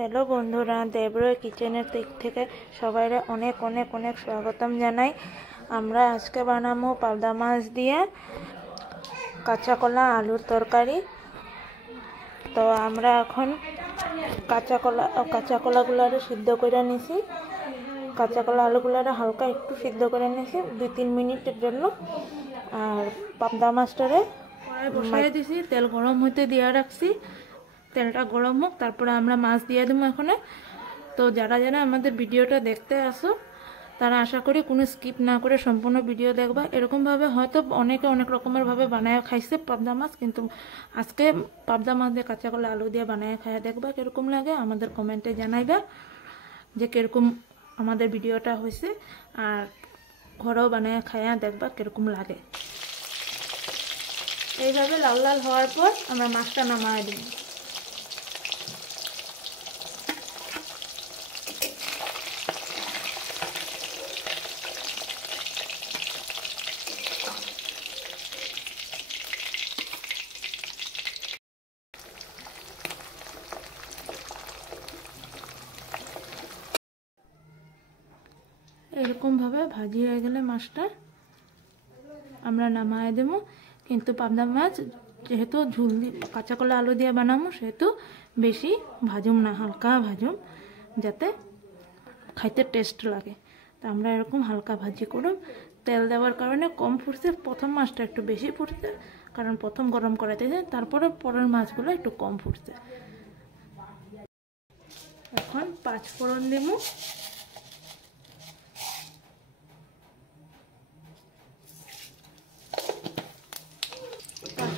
Hello বন্ধুরা, দেবরয় কিচেনের দিক থেকে সবাইরে অনেক অনেক অনেক স্বাগতম জানাই। আমরা আজকে বানাবো পাবদা মাছ দিয়ে কাঁচা কলা আলুর তরকারি। তো আমরা এখন কাঁচা কলাগুলারে সিদ্ধ করে নিছি। কাঁচা কলা আলুগুলারে হালকা একটু সিদ্ধ করে নিছি 2-3 মিনিটের জন্য। আর পাবদা মাছটারে কড়াই বসাই দিছি, তেল গরম হইতে দিয়ে রাখছি। তেলটা গরম হোক, তারপরে আমরা মাছ দিয়ে দেবো এখানে। তো যারা যারা আমাদের ভিডিওটা দেখতে আসো তারা আশা করি কোনো স্কিপ না করে সম্পূর্ণ ভিডিও দেখবা। এরকমভাবে হয়তো অনেকে অনেক রকমের ভাবে বানায় খাইছে পাবদা মাছ, কিন্তু আজকে পাবদা মাছ দিয়ে কাঁচা কলা আলু দিয়ে বানায় খাইয়া দেখবা কিরকম লাগে। আমাদের কমেন্টে জানাইবা যে কিরকম আমাদের ভিডিওটা হয়েছে, আর ঘরেও বানায় খাইয়া দেখবা কিরকম লাগে। এইভাবে লাল লাল হওয়ার পর আমরা মাছটা নামায় দিই। এরকমভাবে ভাজি হয়ে গেলে মাছটা আমরা নামায় দেবো। কিন্তু পাবদা মাছ যেহেতু ঝুল কাঁচা কলা আলু দিয়ে বানাবো, সেহেতু বেশি ভাজুম না, হালকা ভাজুম যাতে খাইতে টেস্ট লাগে। তো আমরা এরকম হালকা ভাজি করব। তেল দেওয়ার কারণে কম ফুটছে, প্রথম মাছটা একটু বেশি ফুটছে কারণ প্রথম গরম করাতে যায়, তারপরে পরের মাছগুলো একটু কম ফুটছে। এখন 5 ফোড়ন দেব।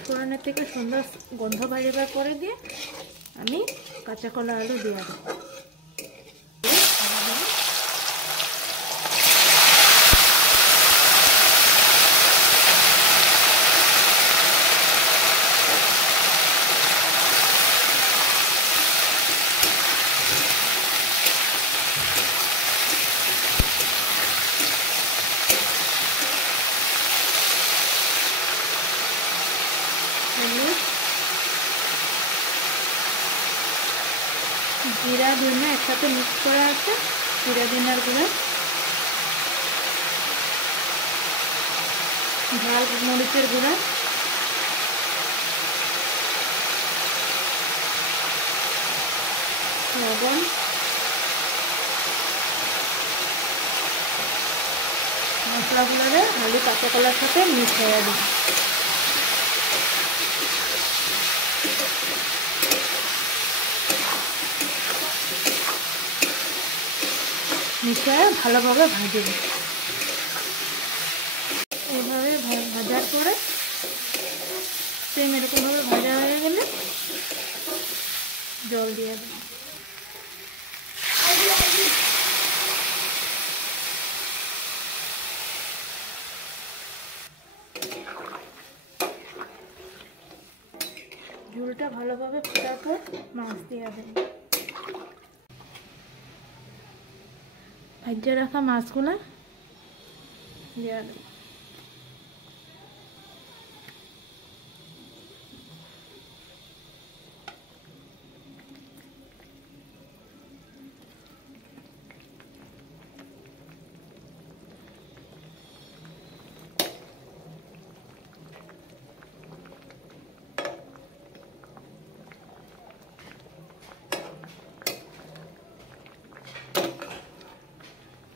ফোড়নের থেকে সুন্দর গন্ধ বাইরেবার পরে দিয়ে আমি কাঁচা কলা আলু দিয়ে দেবো। জিরা ধনিয়া একসাথে মিক্স করা আছে, জিরা ধনিয়ার গুঁড়া, ঝাল মরিচের গুঁড়া, লবণ, মশলাগুলোরে আলু কাঁচা কলার সাথে মিক্স হয়ে দিই। মিশিয়ে ভালোভাবে ভাজব। এইভাবে ভাজার পরে সেম এরকমভাবে ভাজা হয়ে গেলে জল দিয়ে দেব। ঝোলটা ভালোভাবে ফোটার পর মাছ দিয়ে দেব। ভাজা রাখা মাছগুলো দিয়ে দেব।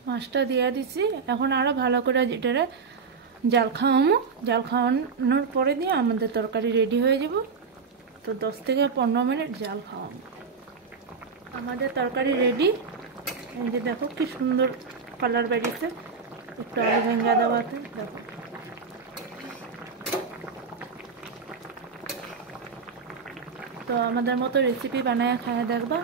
মাছটা দিয়ে দিচ্ছি। এখন আরও ভালো করে যেটারে জাল খাওয়াবো। জাল খাওয়ানোর পরে দিয়ে আমাদের তরকারি রেডি হয়ে যাব। তো 10 থেকে 15 মিনিট জাল খাওয়াবো। আমাদের তরকারি রেডি। এই যে দেখো কি সুন্দর কালার বেরিয়েছে, একটু আলু ভেঙ্গা দেওয়াতে। দেখো তো আমাদের মতো রেসিপি বানায় খায় দেখবা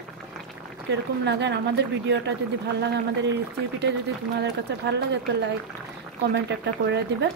কিরকম লাগে। আর আমাদের ভিডিওটা যদি ভালো লাগে, আমাদের এই রেসিপিটা যদি তোমাদের কাছে ভালো লাগে, তো লাইক কমেন্ট একটা করে দিবে।